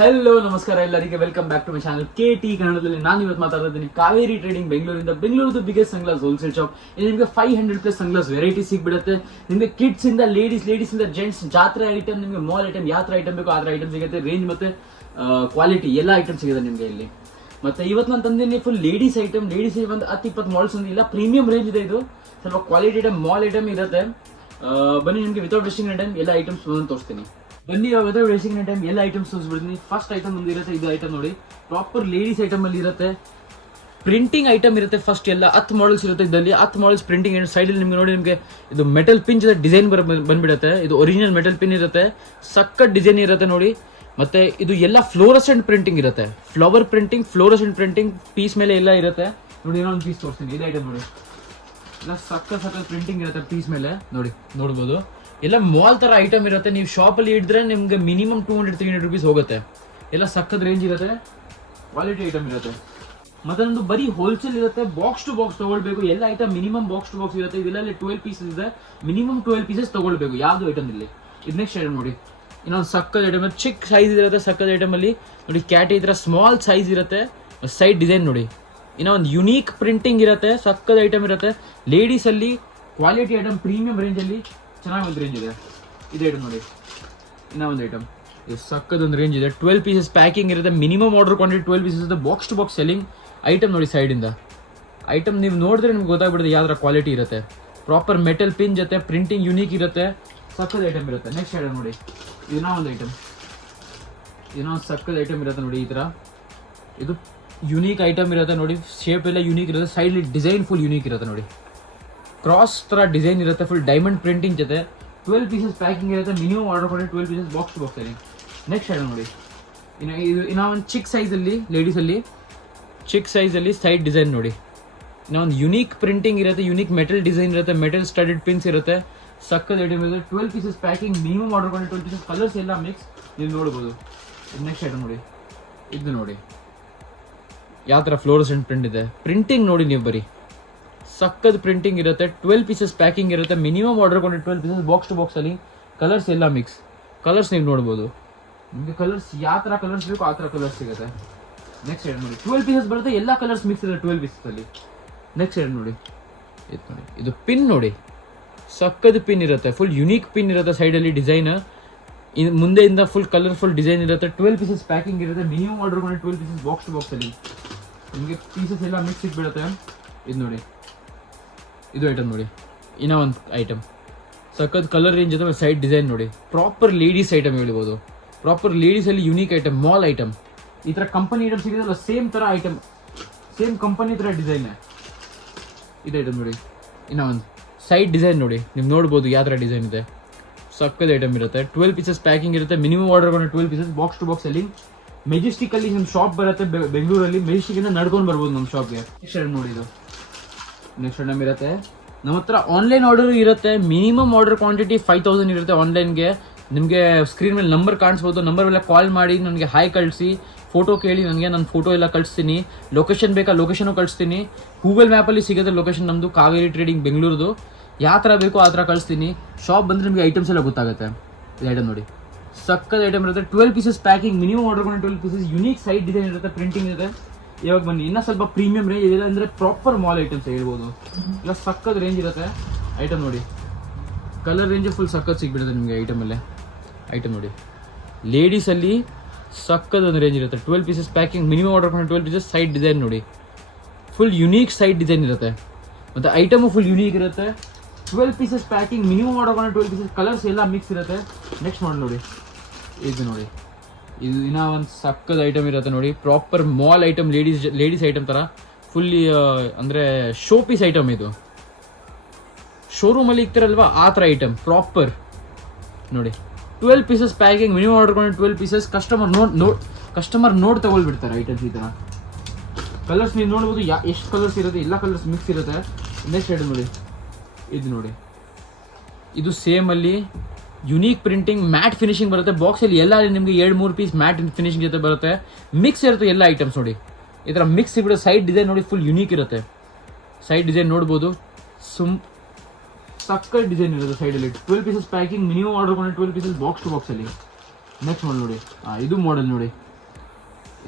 Hello ನಮಸ್ಕಾರ ಎಲ್ಲರಿಗೆ, welcome back to my channel KT ಕನ್ನಡದಲ್ಲಿ. ನಾನು ಇವತ್ತು ಮಾತಾಡ್ತಾ ಇದ್ದೀನಿ Kaveri trading Bengaluru biggest sunglass wholesale shop. ಇಲ್ಲಿ ನಿಮಗೆ 500+ ಸನ್ಗ್ಲಾಸ್ ವೆರೈಟಿ ಸಿಗ್ಬಿಡುತ್ತೆ. ನಿಮಗೆ ಕಿಡ್ಸ್ ಇಂದ ಲೇಡೀಸ್ ಇಂದ ಜೆಂಟ್ಸ್, ಜಾತ್ರೆ ಐಟಮ್, ನಿಮಗೆ ಮಾಲ್ ಐಟಮ್, ಯಾವ ತರ ಐಟಮ್ ಬೇಕೋ ಆ ತರ ಐಟಮ್ ಸಿಗುತ್ತೆ. ರೇಂಜ್ ಮತ್ತೆ ಕ್ವಾಲಿಟಿ ಎಲ್ಲ ಐಟಮ್ ಸಿಗುತ್ತೆ ನಿಮಗೆ ಇಲ್ಲಿ. ಮತ್ತೆ ಇವತ್ತು ನಾನು ತಂದಿದ್ದೀನಿ ಫುಲ್ ಲೇಡೀಸ್ ಐಟಮ್. ಲೇಡೀಸ್ ಒಂದು 10-20 ಮಾಲ್ಸ್ ಇಲ್ಲ, ಪ್ರೀಮಿಯಂ ರೇಂಜ್ ಇದೆ. ಇದು ಸ್ವಲ್ಪ ಕ್ವಾಲಿಟಿ ಐಟಮ್, ಮಾಲ್ ಐಟಮ್ ಇರುತ್ತೆ. ಬನ್ನಿ, ನಿಮಗೆ ವಿತೌಟ್ ವೇಸ್ಟಿಂಗ್ ಐಟಮ್ ಎಲ್ಲ ಐಟಮ್ಸ್ ತೋರಿಸ್ತೀನಿ. ಬನ್ನಿ, ವಿತೌಟ್ ವೇಸ್ಟಿಂಗ್ ಐಟಮ್ ಎಲ್ಲ ಐಟಮ್ಸ್ ತೋರಿಸ್ಬಿಡ್ತೀನಿ. ಫಸ್ಟ್ ಐಟಮ್ ಒಂದು ಇರುತ್ತೆ, ಇದು ಐಟಮ್ ನೋಡಿ, ಪ್ರಾಪರ್ ಲೇಡೀಸ್ ಐಟಮ್ ಅಲ್ಲಿ ಇರುತ್ತೆ. ಪ್ರಿಂಟಿಂಗ್ ಐಟಮ್ ಇರುತ್ತೆ. ಫಸ್ಟ್ ಎಲ್ಲ 10 ಮಾಡೆಲ್ಸ್ ಇರುತ್ತೆ. ಇದರಲ್ಲಿ 10 ಮಾಡೆಲ್ಸ್ ಪ್ರಿಂಟಿಂಗ್ ಸೈಡ್ ಅಲ್ಲಿ ನಿಮ್ಗೆ ನೋಡಿ, ನಿಮಗೆ ಇದು ಮೆಟಲ್ ಪಿನ್ ಜೊತೆ ಡಿಸೈನ್ ಬಂದ್ಬಿಡುತ್ತೆ. ಇದು ಒರಿಜಿನಲ್ ಮೆಟಲ್ ಪಿನ್ ಇರುತ್ತೆ, ಸಕ್ಕತ್ ಡಿಸೈನ್ ಇರುತ್ತೆ ನೋಡಿ. ಮತ್ತೆ ಇದು ಎಲ್ಲ ಫ್ಲೋರಸೆಂಟ್ ಪ್ರಿಂಟಿಂಗ್ ಇರುತ್ತೆ. Flower printing, fluorescent printing piece ಮೇಲೆ ಎಲ್ಲ ಇರುತ್ತೆ ನೋಡಿ. ಏನೋ ಒಂದು ಪೀಸ್ ತೋರಿಸ್ತೀನಿ. ಇದು ಐಟಮ್ ನೋಡಿ, ಎಲ್ಲ ಸಕ್ಕತ್ ಪ್ರಿಂಟಿಂಗ್ ಇರುತ್ತೆ ಪೀಸ್ ಮೇಲೆ ನೋಡಿ, ನೋಡ್ಬೋದು. ಎಲ್ಲ ಮಾಲ್ ತರ ಐಟಮ್ ಇರುತ್ತೆ. ನೀವು ಶಾಪ್ ಅಲ್ಲಿ ಇಡಿದ್ರೆ ನಿಮ್ಗೆ ಮಿನಿಮಮ್ 200-300 rupees ಹೋಗುತ್ತೆ. ಎಲ್ಲ ಸಕ್ಕತ್ ರೇಂಜ್ ಇರುತ್ತೆ, ಕ್ವಾಲಿಟಿ ಐಟಮ್ ಇರುತ್ತೆ. ಮತ್ತೆ ಒಂದು ಬರೀ ಹೋಲ್ಸೇಲ್ ಇರುತ್ತೆ. ಬಾಕ್ಸ್ ಟು ಬಾಕ್ಸ್ ತಗೊಳ್ಬೇಕು. ಎಲ್ಲ item minimum box to box ಇರುತ್ತೆ. ಇದೆಲ್ಲ 12 ಪೀಸಸ್ ಇದೆ, ಮಿನಿಮಮ್ 12 ಪೀಸಸ್ ತಗೊಳ್ಬೇಕು ಯಾವ್ದು ಐಟಮ್ ಇಲ್ಲಿ. ಇದು ನೆಕ್ಸ್ಟ್ ಐಟಮ್ ನೋಡಿ, ಇನ್ನೊಂದು ಸಕ್ಕತ್ ಐಟಮ್, ಚಿಕ್ಕ ಸೈಜ್ ಇರುತ್ತೆ. ಸಕ್ಕತ್ ಐಟಮ್ ಅಲ್ಲಿ ನೋಡಿ, ಕ್ಯಾಟ್ ಈ ತರ ಸ್ಮಾಲ್ ಸೈಜ್ ಇರುತ್ತೆ. ಸೈಡ್ ಡಿಸೈನ್ ನೋಡಿ, ಇನ್ನೂ ಒಂದು ಯುನೀಕ್ ಪ್ರಿಂಟಿಂಗ್ ಇರುತ್ತೆ. ಸಕ್ಕತ್ ಐಟಮ್ ಇರುತ್ತೆ. ಲೇಡೀಸ್ ಅಲ್ಲಿ ಕ್ವಾಲಿಟಿ ಐಟಮ್, ಪ್ರೀಮಿಯಂ ರೇಂಜ್ ಅಲ್ಲಿ ಚೆನ್ನಾಗಿ ಒಂದು ರೇಂಜ್ ಇದೆ. ಇದು ಐಟಮ್ ನೋಡಿ, ಇನ್ನೂ ಒಂದು ಐಟಮ್, ಇದು ಸಕ್ಕದ ಒಂದು ರೇಂಜ್ ಇದೆ. 12 ಪೀಸಸ್ ಪ್ಯಾಕಿಂಗ್ ಇರುತ್ತೆ. ಮಿನಿಮಮ್ ಆರ್ಡರ್ ಕ್ವಾಂಟಿಟಿ 12 ಪೀಸಸ್ ಇದೆ. Box to box selling item ನೋಡಿ. ಸೈಡಿಂದ ಐಟಮ್ ನೀವು ನೋಡಿದ್ರೆ ನಿಮ್ಗೆ ಗೊತ್ತಾಗ್ಬಿಡುತ್ತೆ ಯಾವ ಥರ ಕ್ವಾಲಿಟಿ ಇರುತ್ತೆ. ಪ್ರಾಪರ್ ಮೆಟಲ್ ಪಿನ್ ಜೊತೆ ಪ್ರಿಂಟಿಂಗ್ ಯುನೀಕ್ ಇರುತ್ತೆ. ಸಕ್ಕದ ಐಟಮ್ ಇರುತ್ತೆ. ನೆಕ್ಸ್ಟ್ ಐಟಮ್ ನೋಡಿ, ಇನ್ನೂ ಒಂದು ಐಟಮ್, ಇನ್ನೂ ಒಂದು ಸಕ್ಕದ ಐಟಮ್ ಇರುತ್ತೆ ನೋಡಿ. ಈ ಥರ ಇದು ಯುನೀಕ್ ಐಟಮ್ ಇರುತ್ತೆ ನೋಡಿ. ಶೇಪ್ ಎಲ್ಲ ಯುನೀಕ್ ಇರುತ್ತೆ. ಸೈಡ್ಲಿ ಡಿಸೈನ್ ಫುಲ್ ಯುನೀಕ್ ಇರುತ್ತೆ ನೋಡಿ. ಕ್ರಾಸ್ ತರ ಡಿಸೈನ್ ಇರುತ್ತೆ. ಫುಲ್ ಡೈಮಂಡ್ ಪ್ರಿಂಟಿಂಗ್ ಜೊತೆ 12 ಪೀಸಸ್ ಪ್ಯಾಕಿಂಗ್ ಇರುತ್ತೆ. ಮಿನಿಮಮ್ ಆರ್ಡರ್ ಕೊಟ್ಟರೆ 12 ಪೀಸಸ್ ಬಾಕ್ಸ್ ಟು ಬಾಕ್ಸ್ ಅಲ್ಲಿ. ನೆಕ್ಸ್ಟ್ ಐಟಮ್ ನೋಡಿ, ಇನ್ನೂ ಒಂದು ಚಿಕ್ಕ ಸೈಜಲ್ಲಿ, ಲೇಡೀಸ್ ಅಲ್ಲಿ ಚಿಕ್ಕ ಸೈಜಲ್ಲಿ ಸೈಡ್ ಡಿಸೈನ್ ನೋಡಿ. ಇನ್ನೂ ಒಂದು ಯುನೀಕ್ ಪ್ರಿಂಟಿಂಗ್ ಇರುತ್ತೆ. ಯುನೀಕ್ ಮೆಟಲ್ ಡಿಸೈನ್ ಇರುತ್ತೆ. ಮೆಟಲ್ ಸ್ಟಡೆಡ್ ಪಿನ್ಸ್ ಇರುತ್ತೆ. ಸಕ್ಕದ ಐಟಮ್ ಇರುತ್ತೆ. 12 ಪೀಸಸ್ ಪ್ಯಾಕಿಂಗ್, ಮಿನಿಮಮ್ ಆರ್ಡರ್ ಕೊಟ್ಟರೆ 12 ಪೀಸಸ್. ಕಲರ್ಸ್ ಎಲ್ಲ ಮಿಕ್ಸ್ ನೀವು ನೋಡ್ಬೋದು. ನೆಕ್ಸ್ಟ್ ಐಟಮ್ ನೋಡಿ, ಇದು ನೋಡಿ ಯಾವ ಥರ ಫ್ಲೋರಸೆಂಟ್ ಪ್ರಿಂಟ್ ಇದೆ. ಪ್ರಿಂಟಿಂಗ್ ನೋಡಿ ನೀವು, ಬರೀ ಸಕ್ಕದ ಪ್ರಿಂಟಿಂಗ್ ಇರುತ್ತೆ. 12 ಪೀಸಸ್ ಪ್ಯಾಕಿಂಗ್ ಇರುತ್ತೆ. ಮಿನಿಮಮ್ ಆರ್ಡರ್ ಕೊಂಡು 12 ಪೀಸಸ್ ಬಾಕ್ಸ್ ಟು ಬಾಕ್ಸ್ ಅಲ್ಲಿ. ಕಲರ್ಸ್ ಎಲ್ಲ ಮಿಕ್ಸ್. ಕಲರ್ಸ್ ನೀವು ನೋಡ್ಬೋದು. ನಿಮಗೆ ಕಲರ್ಸ್ ಯಾವ ಥರ ಕಲರ್ಸ್ ಬೇಕು ಆ ಥರ ಕಲರ್ಸ್ ಸಿಗುತ್ತೆ. ನೆಕ್ಸ್ಟ್ ಐಟಮ್ ನೋಡಿ, 12 ಪೀಸಸ್ ಬರುತ್ತೆ. ಎಲ್ಲ ಕಲರ್ಸ್ ಮಿಕ್ಸ್ ಇರುತ್ತೆ 12 ಪೀಸಸ್ ಅಲ್ಲಿ. ನೆಕ್ಸ್ಟ್ ಐಟಮ್ ನೋಡಿ, ಇದು ನೋಡಿ, ಇದು ಪಿನ್ ನೋಡಿ, ಸಕ್ಕದ ಪಿನ್ ಇರುತ್ತೆ. ಫುಲ್ ಯುನೀಕ್ ಪಿನ್ ಇರುತ್ತೆ. ಸೈಡಲ್ಲಿ ಡಿಸೈನ್, ಮುಂದೆಯಿಂದ ಫುಲ್ ಕಲರ್ಫುಲ್ ಡಿಸೈನ್ ಇರುತ್ತೆ. 12 ಪೀಸಸ್ ಪ್ಯಾಕಿಂಗ್ ಇರುತ್ತೆ. ಮಿನಿಮಮ್ ಆರ್ಡರ್ ಕೊಂಡು 12 ಪೀಸಸ್ ಬಾಕ್ಸ್ ಟು ಬಾಕ್ಸ್ ಅಲ್ಲಿ. ನಿಮಗೆ ಪೀಸಸ್ ಎಲ್ಲ ಮಿಕ್ಸ್ ಸಿಗ್ಬಿಡುತ್ತೆ. ಇದು ನೋಡಿ, ಇದು ಐಟಮ್ ನೋಡಿ, ಇನ್ನೂ ಒಂದು ಐಟಮ್ ಸಖತ್ ಕಲರ್ ರೇಂಜ್ ಇದೆ. ಸೈಡ್ ಡಿಸೈನ್ ನೋಡಿ, ಪ್ರಾಪರ್ ಲೇಡೀಸ್ ಐಟಮ್ ಹೇಳ್ಬೋದು. ಪ್ರಾಪರ್ ಲೇಡೀಸ್ ಅಲ್ಲಿ ಯುನೀಕ್ ಐಟಮ್, ಮಾಲ್ ಐಟಮ್. ಈ ಥರ ಕಂಪನಿ ಐಟಮ್ ಸಿಗೋದಲ್ಲ, ಸೇಮ್ ಥರ ಐಟಮ್, ಸೇಮ್ ಕಂಪನಿ ಥರ ಡಿಸೈನ್. ಇದು ಐಟಮ್ ನೋಡಿ, ಇನ್ನೂ ಒಂದು ಸೈಡ್ ಡಿಸೈನ್ ನೋಡಿ, ನೀವು ನೋಡ್ಬೋದು ಯಾವ ಥರ ಡಿಸೈನ್ ಇದೆ. ಸಕ್ಕದ ಐಟಮ್ ಇರುತ್ತೆ. 12 ಪೀಸಸ್ ಪ್ಯಾಕಿಂಗ್ ಇರುತ್ತೆ. ಮಿನಿಮಮ್ ಆರ್ಡರ್ ಬಂದು 12 ಪೀಸಸ್ ಬಾಕ್ಸ್ ಟು ಬಾಕ್ಸ್ ಅಲ್ಲಿ. ಮೆಜೆಸ್ಟಿಕ್ ಅಲ್ಲಿ ನಮ್ಮ ಶಾಪ್ ಬರುತ್ತೆ ಬೆಂಗಳೂರಲ್ಲಿ. ಮೆಜೆಸ್ಟಿಕ್ ಇಂದ ನಡ್ಕೊಂಡು ಬರ್ಬೋದು ನಮ್ಮ ಶಾಪ್ಗೆ. ನೆಕ್ಸ್ಟ್ ಐಟಮ್ ನೋಡಿ, ಇದು ನೆಕ್ಸ್ಟ್ ಐಟಮ್ ಇರುತ್ತೆ. ನಮ್ಮ ಹತ್ರ ಆನ್ಲೈನ್ ಆರ್ಡರ್ ಇರುತ್ತೆ. ಮಿನಿಮಮ್ ಆರ್ಡರ್ ಕ್ವಾಂಟಿಟಿ 5000 ಇರುತ್ತೆ. ಆನ್ಲೈನ್ಗೆ ನಿಮಗೆ ಸ್ಕ್ರೀನ್ ಮೇಲೆ ನಂಬರ್ ಕಾಣಿಸ್ಬೋದು. ನಂಬರ್ ಮೇಲೆ ಕಾಲ್ ಮಾಡಿ ನನಗೆ ಹಾಯ್ ಕಳಿಸಿ, ಫೋಟೋ ಕೇಳಿ ನನಗೆ, ನಾನು ಫೋಟೋ ಎಲ್ಲ ಕಳಿಸ್ತೀನಿ. ಲೊಕೇಶನ್ ಬೇಕಾ ಲೊಕೇಶನು ಕಳಿಸ್ತೀನಿ. ಗೂಗಲ್ ಮ್ಯಾಪಲ್ಲಿ ಸಿಗುತ್ತೆ ಲೊಕೇಶನ್ ನಮ್ಮದು, ಕಾವೇರಿ ಟ್ರೇಡಿಂಗ್ ಬೆಂಗಳೂರದು. ಯಾವ ಥರ ಬೇಕೋ ಆ ಥರ ಕಳಿಸ್ತೀನಿ. ಶಾಪ್ ಬಂದರೆ ನಿಮಗೆ ಐಟಮ್ಸ್ ಎಲ್ಲ ಗೊತ್ತಾಗುತ್ತೆ. ಇದು ಐಟಮ್ ನೋಡಿ, ಸಕ್ಕದ ಐಟಮ್ ಇರುತ್ತೆ. 12 ಪೀಸಸ್ ಪ್ಯಾಕಿಂಗ್, ಮಿನಿಮಮ್ ಆರ್ಡರ್ ಕೊಂಡು 12 ಪೀಸಸ್. ಯುನೀಕ್ ಸೈಡ್ ಡಿಸೈನ್ ಇರುತ್ತೆ, ಪ್ರಿಂಟಿಂಗ್ ಇರುತ್ತೆ. ಇವಾಗ ಬನ್ನಿ, ಇನ್ನೂ ಸ್ವಲ್ಪ ಪ್ರೀಮಿಯಂ ರೇಂಜ್ ಇದೆ ಅಂದರೆ ಪ್ರಾಪರ್ ಮಾಲ್ ಐಟಮ್ಸ್ ಹೇಳ್ಬೋದು. ಇಲ್ಲ ಸಕ್ಕದ ರೇಂಜ್ ಇರುತ್ತೆ. ಐಟಮ್ ನೋಡಿ, ಕಲರ್ ರೇಂಜ್ ಫುಲ್ ಸಕ್ಕತ್ ಸಿಗ್ಬಿಡುತ್ತೆ ನಿಮಗೆ ಐಟಮಲ್ಲೇ. ಐಟಮ್ ನೋಡಿ, ಲೇಡೀಸಲ್ಲಿ ಸಕ್ಕದ ಒಂದು ರೇಂಜ್ ಇರುತ್ತೆ. 12 ಪೀಸಸ್ ಪ್ಯಾಕಿಂಗ್, ಮಿನಿಮಮ್ ಆರ್ಡರ್ ಕೊಂಡು 12 ಪೀಸಸ್. ಸೈಡ್ ಡಿಸೈನ್ ನೋಡಿ, ಫುಲ್ ಯುನೀಕ್ ಸೈಡ್ ಡಿಸೈನ್ ಇರುತ್ತೆ. ಮತ್ತು ಐಟಮು ಫುಲ್ ಯುನೀಕ್ ಇರುತ್ತೆ. 12 ಪೀಸಸ್ ಪ್ಯಾಕಿಂಗ್, ಮಿನಿಮಮ್ ಆರ್ಡರ್ ಕೊಂಡು 12 ಪೀಸಸ್. ಕಲರ್ಸ್ ಎಲ್ಲ ಮಿಕ್ಸ್ ಇರುತ್ತೆ. ನೆಕ್ಸ್ಟ್ ಮಾಡಿ ನೋಡಿ, ಇದು ನೋಡಿ, ಇದು ಇನ್ನೂ ಒಂದು ಸಕ್ಕದ ಐಟಮ್ ಇರುತ್ತೆ ನೋಡಿ. Proper mall item, ladies item ಥರ ಫುಲ್ಲಿ ಅಂದರೆ ಶೋ ಪೀಸ್ ಐಟಮ್. ಇದು ಶೋರೂಮಲ್ಲಿ ಇರ್ತಾರಲ್ವಾ ಆ ಥರ ಐಟಮ್ ಪ್ರಾಪರ್ ನೋಡಿ. 12 ಪೀಸಸ್ ಪ್ಯಾಕಿಂಗ್, ಮಿನಿಮಮ್ ಆರ್ಡರ್ ಕೊಂಡು 12 ಪೀಸಸ್. ಕಸ್ಟಮರ್ ನೋಡಿ ತಗೊಳ್ಬಿಡ್ತಾರೆ ಐಟಮ್ಸ್ ಈ ಥರ. ಕಲರ್ಸ್ ನೀವು ನೋಡ್ಬೋದು, ಎಷ್ಟು ಕಲರ್ಸ್ ಇರುತ್ತೆ, ಎಲ್ಲ ಕಲರ್ಸ್ ಮಿಕ್ಸ್ ಇರುತ್ತೆ. ನೆಕ್ಸ್ಟ್ ಐಟಮ್ ನೋಡಿ, ಇದು ನೋಡಿ, ಇದು ಸೇಮಲ್ಲಿ ಯುನೀಕ್ ಪ್ರಿಂಟಿಂಗ್, ಮ್ಯಾಟ್ ಫಿನಿಶಿಂಗ್ ಬರುತ್ತೆ. ಬಾಕ್ಸಲ್ಲಿ ಎಲ್ಲ ನಿಮಗೆ 2-3 ಪೀಸ್ ಮ್ಯಾಟ್ ಫಿನಿಶಿಂಗ್ ಜೊತೆ ಬರುತ್ತೆ. ಮಿಕ್ಸ್ ಇರುತ್ತೆ ಎಲ್ಲ ಐಟಮ್ಸ್ ನೋಡಿ. ಈ ಥರ ಮಿಕ್ಸ್ ಇಬಿಡುತ್ತೆ. ಸೈಡ್ ಡಿಸೈನ್ ನೋಡಿ, ಫುಲ್ ಯುನೀಕ್ ಇರುತ್ತೆ. ಸೈಡ್ ಡಿಸೈನ್ ನೋಡ್ಬೋದು, ಸಕ್ಕತ್ ಡಿಸೈನ್ ಇರುತ್ತೆ ಸೈಡಲ್ಲಿ. 12 ಪೀಸಸ್ ಪ್ಯಾಕಿಂಗ್, ಮಿನಿಮಮ್ ಆರ್ಡರ್ ಕೊಂಡು 12 ಪೀಸಸ್ ಬಾಕ್ಸ್ ಟು ಬಾಕ್ಸಲ್ಲಿ. ನೆಕ್ಸ್ಟ್ ಮಾಡಿ ನೋಡಿ, ಇದು ಮಾಡೆಲ್ ನೋಡಿ,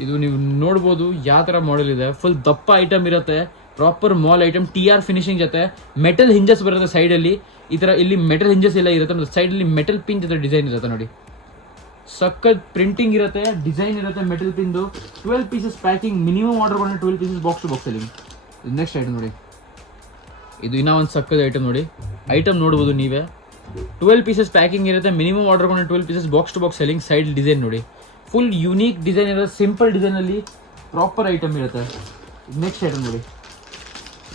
ಇದು ನೀವು ನೋಡ್ಬೋದು ಯಾವ ತರ ಮಾಡೆಲ್ ಇದೆ. ಫುಲ್ ದಪ್ಪ ಐಟಮ್ ಇರುತ್ತೆ, proper mall item, TR finishing ಜೊತೆ ಮೆಟಲ್ ಹಿಂಜಸ್ ಬರುತ್ತೆ ಸೈಡ್ ಅಲ್ಲಿ. ಈ ತರ ಇಲ್ಲಿ ಮೆಟಲ್ ಹಿಂಜಸ್ ಎಲ್ಲ ಇರುತ್ತೆ, ಮತ್ತೆ ಸೈಡ್ ಅಲ್ಲಿ ಮೆಟಲ್ ಪಿನ್ ಜೊತೆ ಡಿಸೈನ್ ಇರುತ್ತೆ ನೋಡಿ. ಸಖತ್ ಪ್ರಿಂಟಿಂಗ್ ಇರುತ್ತೆ, ಡಿಸೈನ್ ಇರುತ್ತೆ ಮೆಟಲ್ ಪಿನ್ದು. 12 ಪೀಸಸ್ ಪ್ಯಾಕಿಂಗ್, ಮಿನಿಮಮ್ ಆರ್ಡರ್ ಕೊಂಡ್ರೆ 12 pieces box to box selling. Next item ನೋಡಿ, ಇದು ಇನ್ನೂ ಒಂದು ಸಕ್ಕದ ಐಟಮ್ ನೋಡಿ. ಐಟಮ್ ನೋಡ್ಬೋದು ನೀವೇ, 12 ಪೀಸಸ್ ಪ್ಯಾಕಿಂಗ್ ಇರುತ್ತೆ, ಮಿನಿಮಮ್ ಆರ್ಡರ್ ಕೊಂಡ್ರೆ 12 pieces box to box selling. Side design ನೋಡಿ, ಫುಲ್ ಯುನೀಕ್ ಡಿಸೈನ್ ಇರುತ್ತೆ, ಸಿಂಪಲ್ ಡಿಸೈನ್ ಅಲ್ಲಿ ಪ್ರಾಪರ್ ಐಟಮ್ ಇರುತ್ತೆ. ನೆಕ್ಸ್ಟ್ ಐಟಮ್ ನೋಡಿ,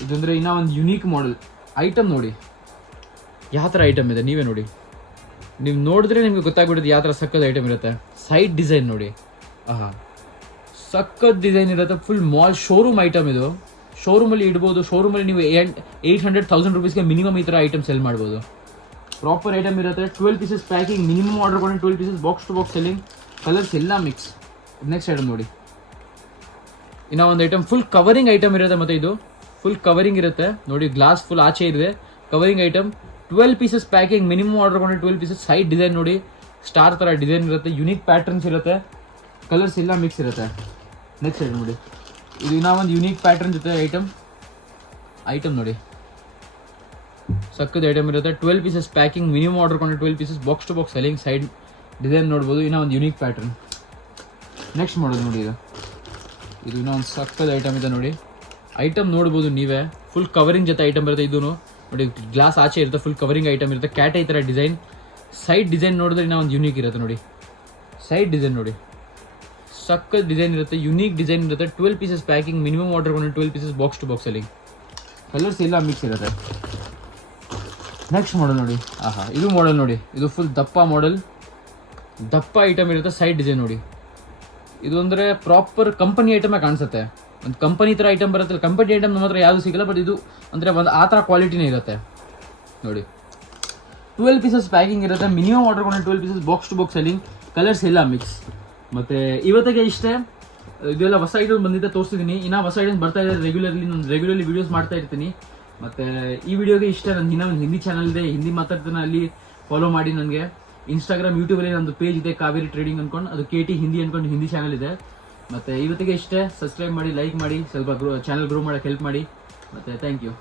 ಇದಂದ್ರೆ ಇನ್ನೂ ಒಂದು ಯುನೀಕ್ ಮಾಡೆಲ್ ಐಟಮ್ ನೋಡಿ. ಯಾವ ಥರ ಐಟಮ್ ಇದೆ ನೀವೇ ನೋಡಿ, ನೀವು ನೋಡಿದ್ರೆ ನಿಮ್ಗೆ ಗೊತ್ತಾಗ್ಬಿಡುತ್ತೆ ಯಾವ ಥರ ಸಕ್ಕತ್ ಐಟಮ್ ಇರುತ್ತೆ. ಸೈಡ್ ಡಿಸೈನ್ ನೋಡಿ, ಸಕ್ಕತ್ ಡಿಸೈನ್ ಇರುತ್ತೆ. ಫುಲ್ ಮಾಲ್ ಶೋರೂಮ್ ಐಟಮ್ ಇದು, ಶೋರೂಮಲ್ಲಿ ಇಡ್ಬೋದು. ಶೋರೂಮಲ್ಲಿ ನೀವು 800,000 ರುಪೀಸ್ಗೆ ಮಿನಿಮಮ್ ಈ ಥರ ಐಟಮ್ ಸೆಲ್ ಮಾಡ್ಬೋದು. ಪ್ರಾಪರ್ ಐಟಮ್ ಇರುತ್ತೆ, 12 ಪೀಸಸ್ ಪ್ಯಾಕಿಂಗ್, ಮಿನಿಮಮ್ ಆರ್ಡರ್ ಕೊಂಡ್ರೆ 12 pieces box to box selling. Colours ಎಲ್ಲ ಮಿಕ್ಸ್. ನೆಕ್ಸ್ಟ್ ಐಟಮ್ ನೋಡಿ, ಇನ್ನೂ ಒಂದು ಐಟಮ್ ಫುಲ್ ಕವರಿಂಗ್ ಐಟಮ್ ಇರುತ್ತೆ. ಮತ್ತೆ ಇದು ಫುಲ್ ಕವರಿಂಗ್ ಇರುತ್ತೆ ನೋಡಿ, ಗ್ಲಾಸ್ ಫುಲ್ ಆಚೆ ಇದೆ, covering item. 12 pieces packing, minimum order ಕೊಂಡ್ರೆ 12 ಪೀಸಸ್. ಸೈಡ್ ಡಿಸೈನ್ ನೋಡಿ, ಸ್ಟಾರ್ ಥರ ಡಿಸೈನ್ ಇರುತ್ತೆ, ಯುನೀಕ್ ಪ್ಯಾಟರ್ನ್ಸ್ ಇರುತ್ತೆ, ಕಲರ್ಸ್ ಎಲ್ಲ ಮಿಕ್ಸ್ ಇರುತ್ತೆ. ನೆಕ್ಸ್ಟ್ ಐಟಮ್ ನೋಡಿ, ಇದು ಇನ್ನೂ ಒಂದು ಯುನೀಕ್ ಪ್ಯಾಟರ್ನ್ ಜೊತೆ ಐಟಮ್ ನೋಡಿ, ಸಕ್ಕದ ಐಟಮ್ ಇರುತ್ತೆ. 12 ಪೀಸಸ್ ಪ್ಯಾಕಿಂಗ್, ಮಿನಿಮಮ್ ಆರ್ಡರ್ ಕೊಂಡ್ರೆ 12 pieces box to box selling. Side design ನೋಡ್ಬೋದು, ಇನ್ನೂ ಒಂದು ಯುನೀಕ್ ಪ್ಯಾಟರ್ನ್. ನೆಕ್ಸ್ಟ್ ಮಾಡೋದು ನೋಡಿ, ಇದು ಇನ್ನೂ ಒಂದು ಸಕ್ಕದ ಐಟಮ್ ಇದೆ ನೋಡಿ. ಐಟಮ್ ನೋಡ್ಬೋದು ನೀವೇ, ಫುಲ್ ಕವರಿಂಗ್ ಜೊತೆ ಐಟಮ್ ಬರುತ್ತೆ. ಇದೂ ನೋಡಿ, ಗ್ಲಾಸ್ ಆಚೆ ಇರುತ್ತೆ, ಫುಲ್ ಕವರಿಂಗ್ ಐಟಮ್ ಇರುತ್ತೆ. ಕ್ಯಾಟ್ ಈ ಥರ ಡಿಸೈನ್. ಸೈಡ್ ಡಿಸೈನ್ ನೋಡಿದ್ರೆ ಇನ್ನೂ ಒಂದು ಯುನೀಕ್ ಇರುತ್ತೆ ನೋಡಿ. ಸೈಡ್ ಡಿಸೈನ್ ನೋಡಿ, ಸಕ್ಕತ್ ಡಿಸೈನ್ ಇರುತ್ತೆ, ಯುನೀಕ್ ಡಿಸೈನ್ ಇರುತ್ತೆ. 12 ಪೀಸಸ್ ಪ್ಯಾಕಿಂಗ್, ಮಿನಿಮಮ್ ಆರ್ಡರ್ ಕೊಂಡ್ರೆ 12 ಪೀಸಸ್ ಬಾಕ್ಸ್ ಟು ಬಾಕ್ಸ್ ಅಲ್ಲಿ. ಕಲರ್ಸ್ ಎಲ್ಲ ಮಿಕ್ಸ್ ಇರುತ್ತೆ. ನೆಕ್ಸ್ಟ್ ಮಾಡೆಲ್ ನೋಡಿ, ಇದು ಮಾಡೆಲ್ ನೋಡಿ, ಇದು ಫುಲ್ ದಪ್ಪ ಮಾಡೆಲ್, ದಪ್ಪ ಐಟಮ್ ಇರುತ್ತೆ. ಸೈಡ್ ಡಿಸೈನ್ ನೋಡಿ, ಇದು ಅಂದರೆ ಪ್ರಾಪರ್ ಕಂಪನಿ ಐಟಮೇ ಕಾಣಿಸುತ್ತೆ. ಒಂದು ಕಂಪನಿ ಥರ ಐಟಮ್ ಬರುತ್ತೆ, ಕಂಪನಿ ಐಟಮ್ ನಮ್ಮ ಹತ್ರ ಯಾವುದು ಸಿಗಲ್ಲ. ಬಟ್ ಇದು ಅಂದರೆ ಒಂದು ಆ ಥರ ಕ್ವಾಲಿಟಿನೇ ಇರುತ್ತೆ ನೋಡಿ. 12 ಪೀಸಸ್ ಪ್ಯಾಕಿಂಗ್ ಇರುತ್ತೆ, ಮಿನಿಮಮ್ ಆರ್ಡರ್ ಕೊಂಡ್ರೆ 12 pieces box to box selling. Colours ಎಲ್ಲ ಮಿಕ್ಸ್. ಮತ್ತು ಇವತ್ತಿಗೆ ಇಷ್ಟೇ, ಇದೆಲ್ಲ ಹೊಸ ಐಟಮ್ ಬಂದಿದ್ದೆ ತೋರಿಸಿದ್ದೀನಿ. ಇನ್ನೂ ಹೊಸ ಐಟಮ್ ಬರ್ತಾ ಇದೆ ರೆಗ್ಯುಲರ್ಲಿ ವೀಡಿಯೋಸ್ ಮಾಡ್ತಾ ಇರ್ತೀನಿ. ಮತ್ತು ಈ ವಿಡಿಯೋಗೆ ಇಷ್ಟ, ನನ್ನ ಇನ್ನೂ ಒಂದು ಹಿಂದಿ ಚಾನಲ್ ಇದೆ, ಹಿಂದಿ ಮಾತಾಡ್ತಾನೆ, ಅಲ್ಲಿ ಫಾಲೋ ಮಾಡಿ. ನನಗೆ ಇನ್ಸ್ಟಾಗ್ರಾಮ್, ಯೂಟ್ಯೂಬಲ್ಲಿ ನಂದು ಪೇಜ್ ಇದೆ, ಕಾವೇರಿ ಟ್ರೇಡಿಂಗ್ ಅಂದ್ಕೊಂಡು, ಅದು KT ಹಿಂದಿ ಅಂದ್ಕೊಂಡು ಹಿಂದಿ ಚಾನಲ್ ಇದೆ. ಮತ್ತು ಇವತ್ತಿಗೆ ಇಷ್ಟೇ, ಸಬ್ಸ್ಕ್ರೈಬ್ ಮಾಡಿ, ಲೈಕ್ ಮಾಡಿ, ಸ್ವಲ್ಪ ಚಾನಲ್ ಗ್ರೋ ಮಾಡೋಕ್ಕೆ ಹೆಲ್ಪ್ ಮಾಡಿ. ಮತ್ತು ಥ್ಯಾಂಕ್ ಯು.